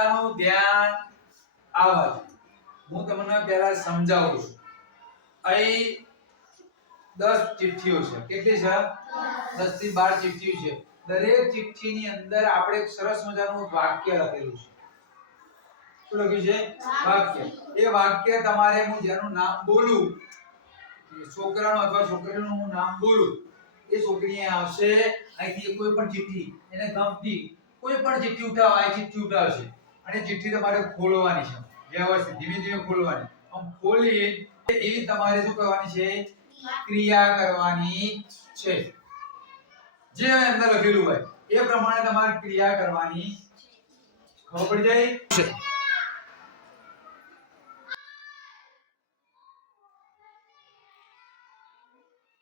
બધાનું ધ્યાન આવા હું તમને પહેલા સમજાવું છું. અહીં 10 ચિઠ્ઠીઓ છે. કેટલી છે? 10 થી 12 ચિઠ્ઠીઓ છે. દરેક ચિઠ્ઠીની અંદર આપણે એક સરસ મજાનું વાક્ય લખેલું છે. શું લખ્યું છે? વાક્ય. એ વાક્ય તમારે હું જેનું નામ બોલું, છોકરાનું અથવા છોકરીનું હું નામ બોલું, એ છોકરી આવશે અહીંથી કોઈ પણ ચિઠ્ઠી એને ગમતી કોઈ પણ ચિઠ્ઠી ઉઠાવવા ચિઠ્ઠી ઉઠાવશે અને ચિઠ્ઠી તમારે ખોલવાની છે. વ્યવસ્થિત ધીમે ધીમે ખોલવાની. આમ ખોલી એવી તમારે શું કરવાની છે? ક્રિયા કરવાની છે. જે અંદર લખેલું હોય એ પ્રમાણે તમારે ક્રિયા કરવાની. ખબર પડી જાય?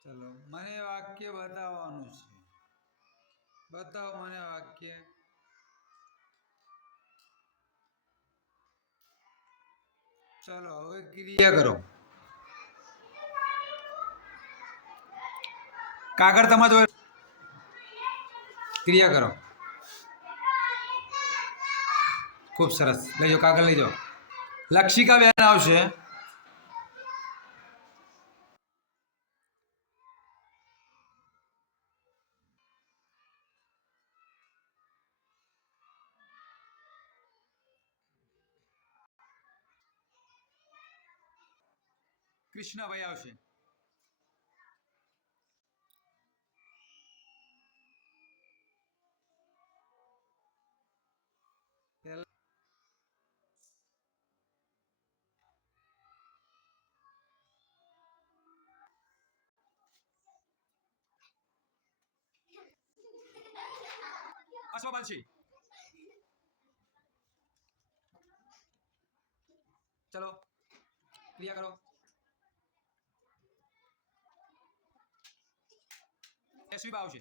ચલો મને વાક્ય બતાવવાનું છે. બતાવો મને વાક્ય. ચલો હવે ક્રિયા કરો. કાગળ તમારો ક્રિયા કરો. ખૂબ સરસ. લઈ જાઓ કાગળ લઈ જાઓ. લક્ષિકા બેન આવશે. કૃષ્ણભાઈ આવશે. અશ્વપાલસિંહ. ચલો ક્રિયા કરો. યશવીબા આવશે.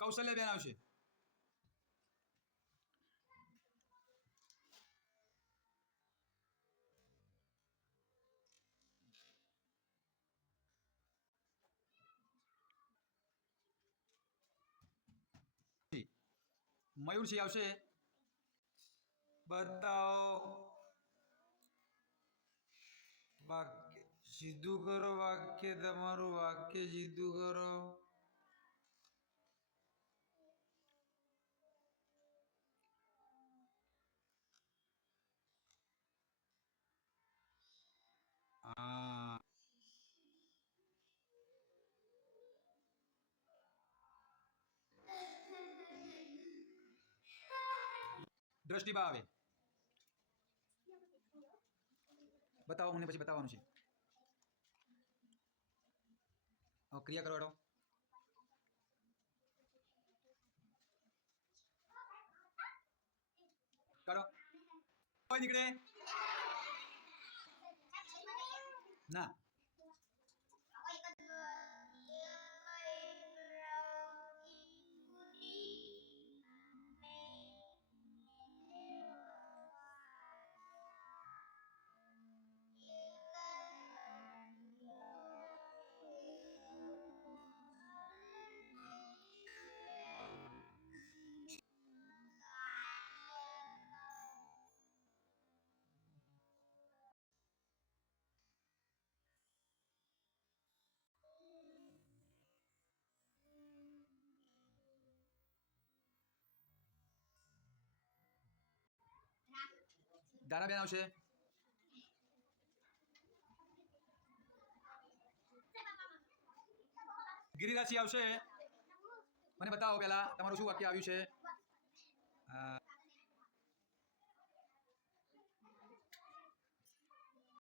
કૌશલ્ય બેન આવશે. મયુરસિંહ આવશે. બતાવો વાક્ય સીધું કરો. વાક્ય તમારું વાક્ય સીધું કરો. હા દ્રષ્ટિબા આવે. બતાવો મને પછી બતાવવાનું છે. ક્રિયા કરો. કાઢો. કોઈ નીકળે ના. દારાબેન આવશે. ગિરિરાજસિંહ આવશે. મને બતાવો પહેલા તમારું શું વાક્ય આવ્યું છે.